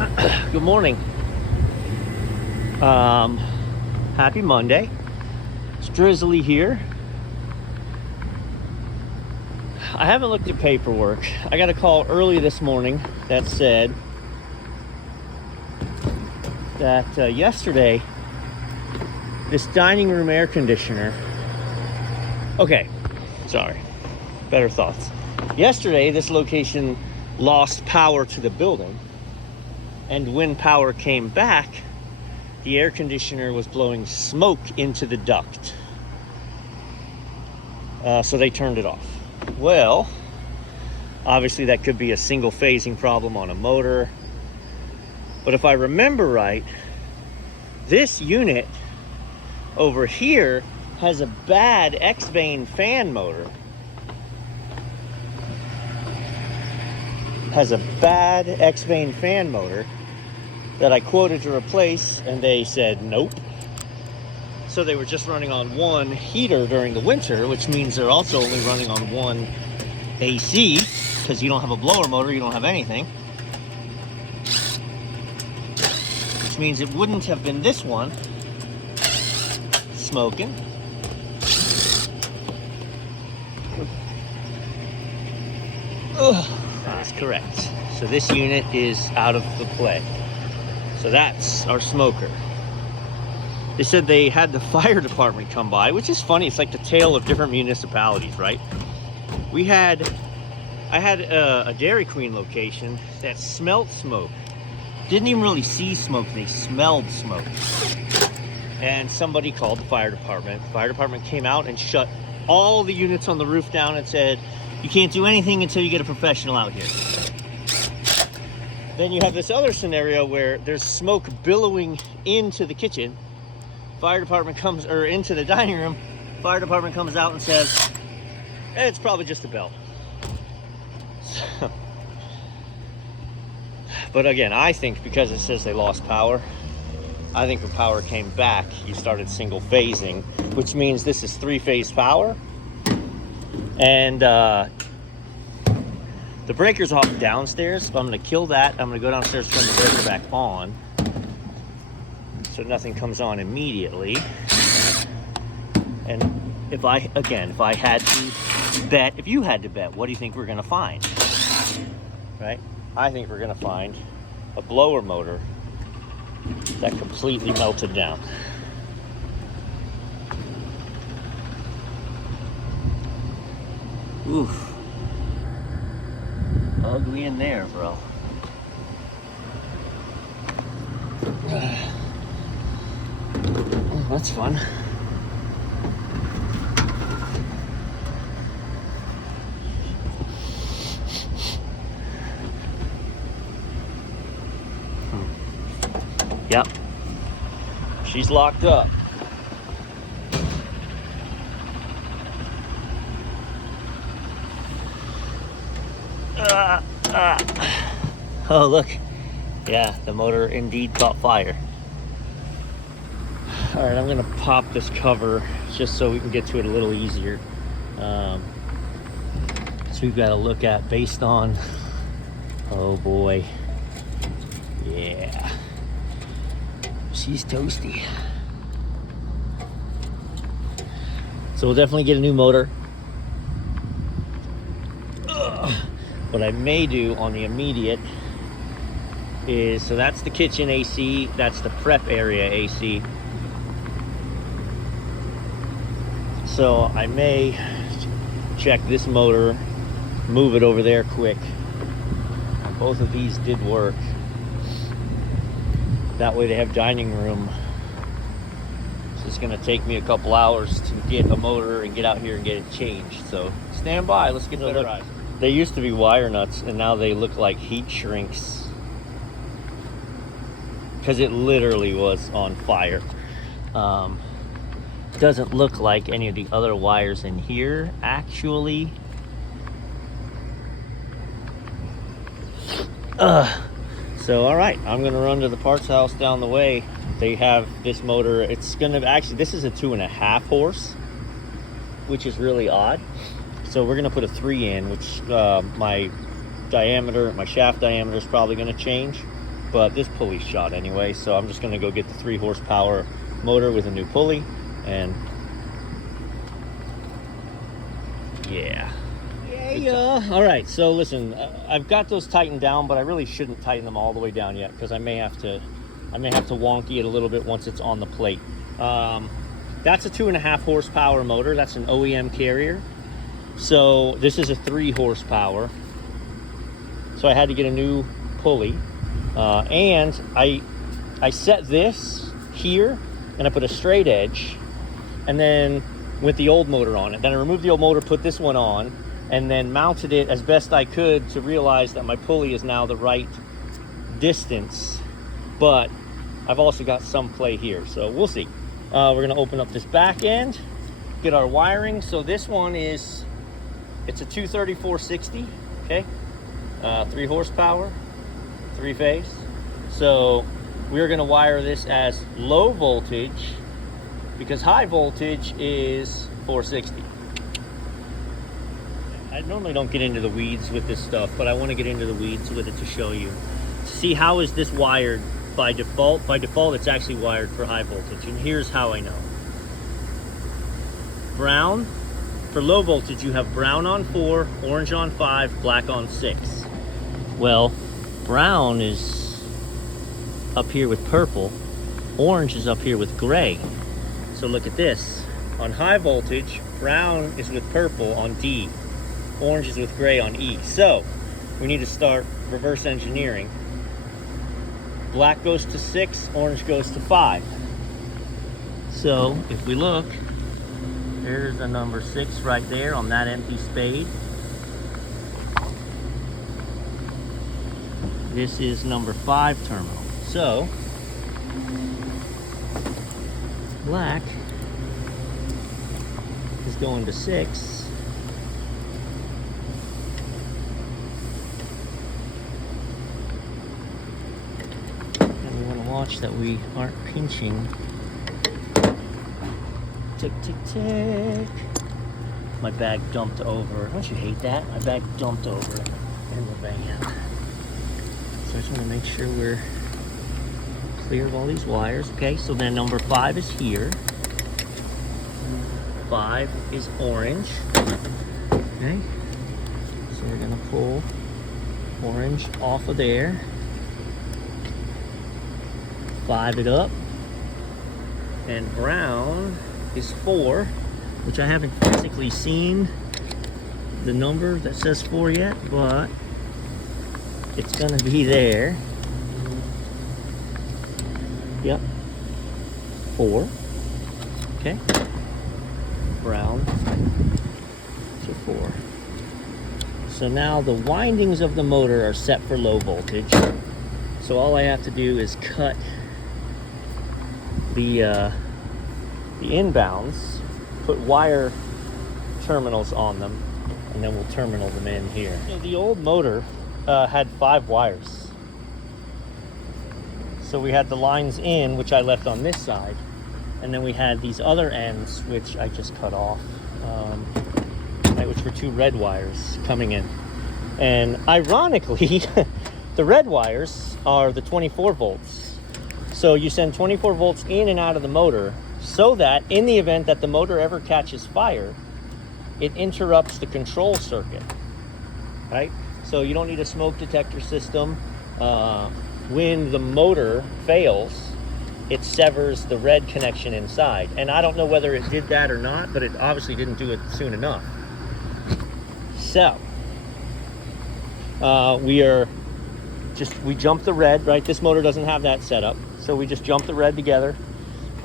Good morning. Happy Monday. It's drizzly here. I haven't looked at paperwork. I got a call early this morning that said that yesterday this dining room air conditioner. Okay, sorry. Better thoughts. Yesterday, this location lost power to the building, and when power came back, the air conditioner was blowing smoke into the duct. So they turned it off. Well, obviously that could be a single phasing problem on a motor. But if I remember right, this unit over here has a bad X-vane fan motor. Has a bad X-vane fan motor that I quoted to replace, and they said nope. So they were just running on one heater during the winter, which means they're also only running on one AC, because you don't have a blower motor, you don't have anything. Which means it wouldn't have been this one smoking. Ugh. That's correct. So this unit is out of the play. So that's our smoker. They said they had the fire department come by, which is funny. It's like the tale of different municipalities, right? I had a Dairy Queen location that smelled smoke. Didn't even really see smoke, they smelled smoke. And somebody called the fire department. The fire department came out and shut all the units on the roof down and said, you can't do anything until you get a professional out here. Then you have this other scenario where there's smoke billowing into the kitchen. Fire department comes, or into the dining room. Fire department comes out and says, it's probably just a belt. But again, I think because it says they lost power, I think when power came back, you started single phasing, which means this is three-phase power. And the breaker's off downstairs, so I'm going to kill that. I'm going to go downstairs, turn the breaker back on, so nothing comes on immediately. And if I had to bet, if you had to bet, what do you think we're going to find? Right? I think we're going to find a blower motor that completely melted down. Oof. Ugly in there, bro. Oh, that's fun. Yep. She's locked up. Oh, look. Yeah, the motor indeed caught fire. All right, I'm gonna pop this cover just so we can get to it a little easier. So we've got to look at based on, oh boy. Yeah. She's toasty. So we'll definitely get a new motor. What I may do on the immediate is, so that's the kitchen AC, that's the prep area AC. So I may check this motor, move it over there quick. Both of these did work. That way they have dining room. So it's gonna take me a couple hours to get a motor and get out here and get it changed. So stand by, let's get the look. They used to be wire nuts and now they look like heat shrinks. Because it literally was on fire. Doesn't look like any of the other wires in here actually. So all right, I'm gonna run to the parts house down the way. They have this motor. It's gonna actually, this is a 2.5 horse, which is really odd. So we're gonna put a 3 in, which my shaft diameter is probably gonna change. but this pulley's shot anyway, so I'm just gonna go get the 3 horsepower motor with a new pulley, and yeah. All right, so listen, I've got those tightened down, but I really shouldn't tighten them all the way down yet, because I may have to wonky it a little bit once it's on the plate. That's a 2.5 horsepower motor. That's an OEM carrier. So this is a 3 horsepower. So I had to get a new pulley, and I set this here, and I put a straight edge, and then with the old motor on it. Then I removed the old motor, put this one on, and then mounted it as best I could to realize that my pulley is now the right distance, but I've also got some play here, so we'll see. We're gonna open up this back end, get our wiring. So this one it's a 234/60, okay? 3 horsepower, 3 phase. So we're gonna wire this as low voltage, because high voltage is 460. I normally don't get into the weeds with this stuff, but I want to get into the weeds with it to show you. See, how is this wired by default? By default, it's actually wired for high voltage, and here's how I know. Brown, for low voltage, you have brown on 4, orange on 5, black on 6. Well, brown is up here with purple, orange is up here with gray. So look at this. On high voltage, brown is with purple on D. Orange is with gray on E. So we need to start reverse engineering. Black goes to 6, orange goes to 5. So if we look, there's a number 6 right there on that empty spade. This is number 5 terminal. So black is going to 6. Watch that we aren't pinching. Tick, tick, tick. My bag dumped over. Don't you hate that? My bag dumped over in the van. So I just want to make sure we're clear of all these wires. Okay, so then number 5 is here. 5 is orange. Okay, so we're gonna pull orange off of there. 5 it up, and brown is 4, which I haven't physically seen the number that says 4 yet, but it's gonna be there. Yep, 4. Okay, brown to 4. So now the windings of the motor are set for low voltage. So all I have to do is cut the inbounds, put wire terminals on them, and then we'll terminal them in here. So the old motor had 5 wires. So we had the lines in, which I left on this side, and then we had these other ends, which I just cut off, which were 2 red wires coming in. And ironically, the red wires are the 24 volts. So you send 24 volts in and out of the motor, so that in the event that the motor ever catches fire, it interrupts the control circuit, right? So you don't need a smoke detector system. When the motor fails, it severs the red connection inside. And I don't know whether it did that or not, but it obviously didn't do it soon enough. So we jumped the red, right? This motor doesn't have that set up. So we just jumped the red together.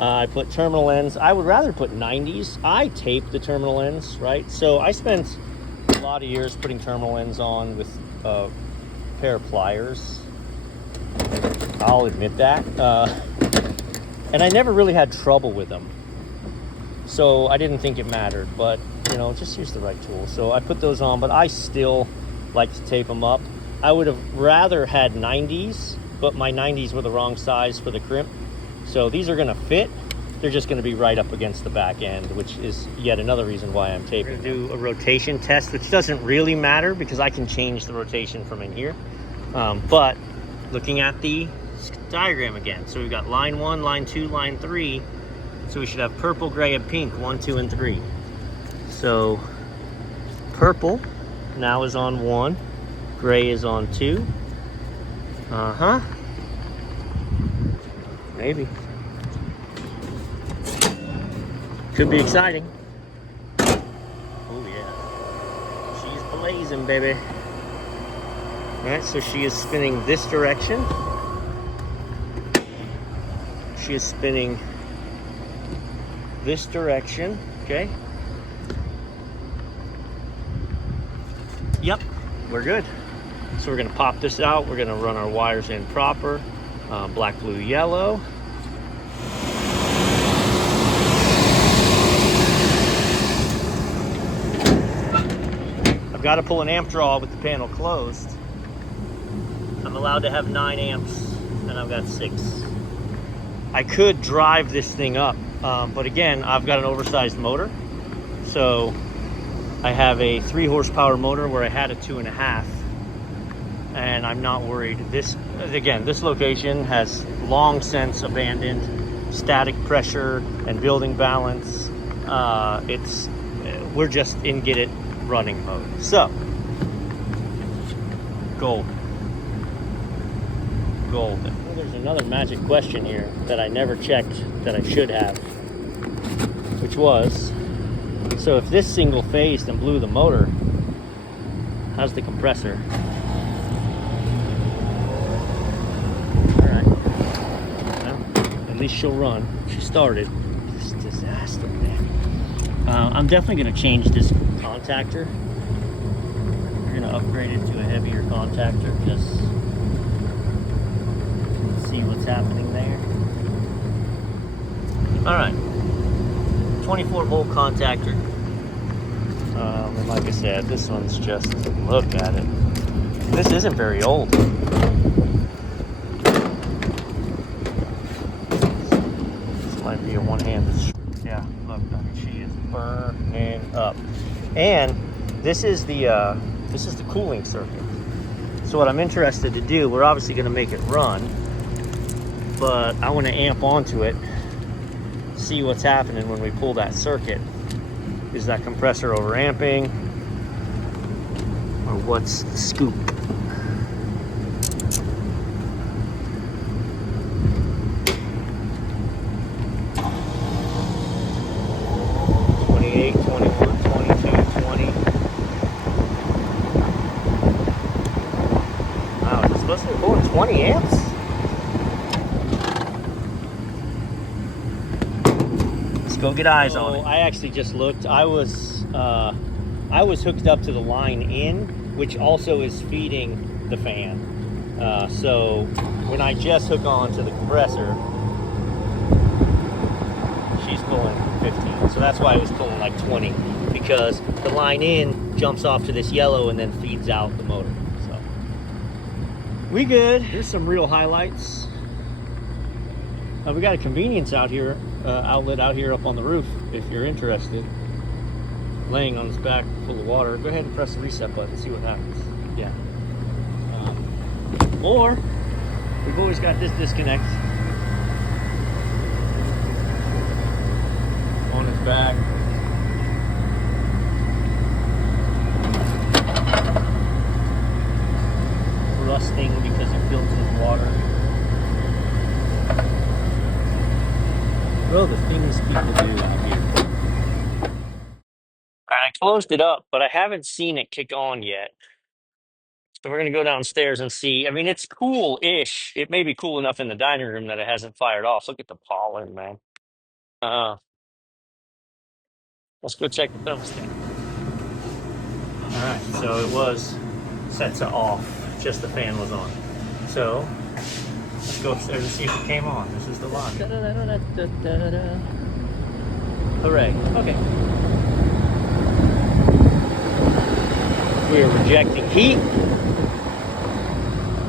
I put terminal ends. I would rather put 90s. I tape the terminal ends, right? So I spent a lot of years putting terminal ends on with a pair of pliers. I'll admit that. And I never really had trouble with them. So I didn't think it mattered, but you know, just use the right tool. So I put those on, but I still like to tape them up. I would have rather had 90s, but my 90s were the wrong size for the crimp. So these are gonna fit. They're just gonna be right up against the back end, which is yet another reason why I'm taping. We're gonna do a rotation test, which doesn't really matter because I can change the rotation from in here. But looking at the diagram again. So we've got line 1, line 2, line 3. So we should have purple, gray, and pink, 1, 2, and 3. So purple now is on 1, gray is on 2. Maybe. Could be exciting. Oh yeah. She's blazing, baby. Alright, so she is spinning this direction. She is spinning this direction, okay? Yep, we're good. So we're gonna pop this out. We're gonna run our wires in proper. Black, blue, yellow. I've got to pull an amp draw with the panel closed. I'm allowed to have 9 amps, and I've got 6. I could drive this thing up, but again, I've got an oversized motor. So I have a 3 horsepower motor where I had a 2.5, and I'm not worried. This location has long since abandoned static pressure and building balance. We're just in get it running mode. So golden. Well, there's another magic question here that I never checked that I should have, which was, so if this single phased and blew the motor, how's the compressor? All right, well, at least she'll run. She started. This disaster, man. I'm definitely gonna change this contactor. We're gonna upgrade it to a heavier contactor, just see what's happening there. All right, 24 volt contactor. And like I said, this one's just, look at it. This isn't very old. This might be a one-handed. Yeah, look, she is burning up. And this is the cooling circuit. So what I'm interested to do, we're obviously going to make it run, but I want to amp onto it, see what's happening when we pull that circuit. Is that compressor overamping, or what's the scoop? Wow, it's supposed to be pulling 20 amps? Go get eyes on it. I actually just looked. I was hooked up to the line in, which also is feeding the fan. So when I just hook on to the compressor, she's pulling 15. So that's why it was pulling like 20, because the line in jumps off to this yellow and then feeds out the motor. So we good. Here's some real highlights. We got a convenience out here. Outlet out here up on the roof, if you're interested. Laying on its back full of water. Go ahead and press the reset button and see what happens. Yeah. Or we've always got this disconnect on its back. Rusting because it fills with water. Well, the things people do out here. I closed it up, but I haven't seen it kick on yet. So we're going to go downstairs and see. I mean, it's cool-ish. It may be cool enough in the dining room that it hasn't fired off. Look at the pollen, man. Let's go check the thermostat. All right, so it was set to off. Just the fan was on. So let's go upstairs and see if it came on. This is the line. Hooray. Okay. We are rejecting heat.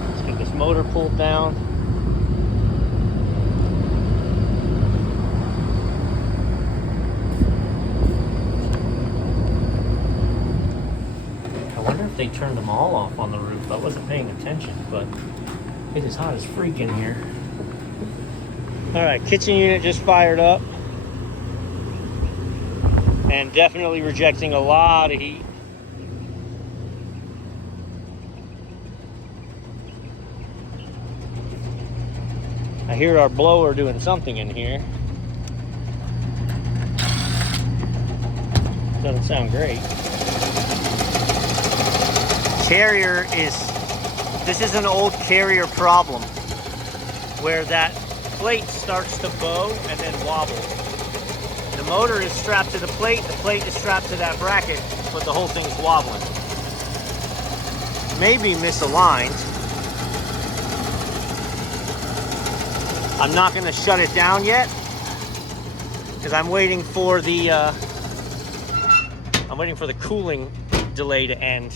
Let's get this motor pulled down. I wonder if they turned them all off on the roof. I wasn't paying attention, but It is hot as freak in here. All right, kitchen unit just fired up. And definitely rejecting a lot of heat. I hear our blower doing something in here. Doesn't sound great. Carrier this is an old Carrier problem where that plate starts to bow and then wobble. The motor is strapped to the plate is strapped to that bracket, but the whole thing's wobbling. Maybe misaligned. I'm not gonna shut it down yet because I'm waiting for the cooling delay to end.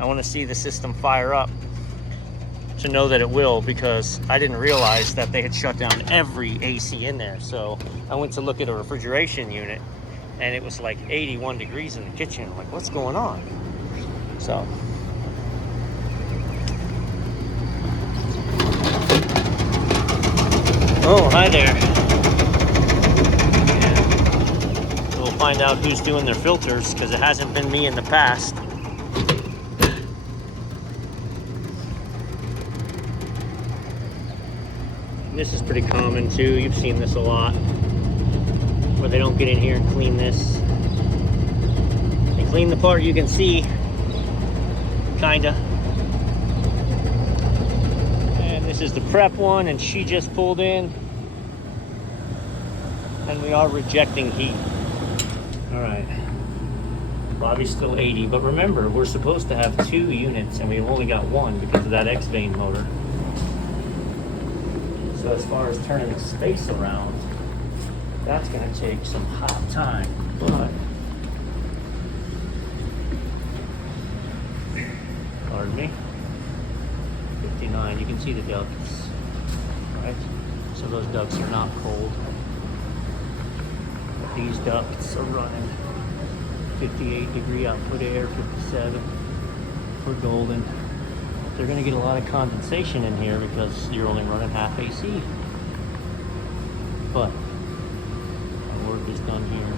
I want to see the system fire up to know that it will, because I didn't realize that they had shut down every AC in there. So I went to look at a refrigeration unit and it was like 81 degrees in the kitchen. I'm like, what's going on? So oh, hi there. Yeah. We'll find out who's doing their filters, because it hasn't been me in the past. This is pretty common too. You've seen this a lot, where they don't get in here and clean this. They clean the part you can see, kinda. And this is the prep one, and she just pulled in. And we are rejecting heat. All right. Bobby's still 80, but remember, we're supposed to have 2 units, and we've only got 1 because of that X-vane motor. So as far as turning the space around, that's gonna take some hot time, but pardon me, 59, you can see the ducts, right? So those ducts are not cold. But these ducts are running 58 degree output air, 57 for golden. They're going to get a lot of condensation in here because you're only running half AC. But our work is done here.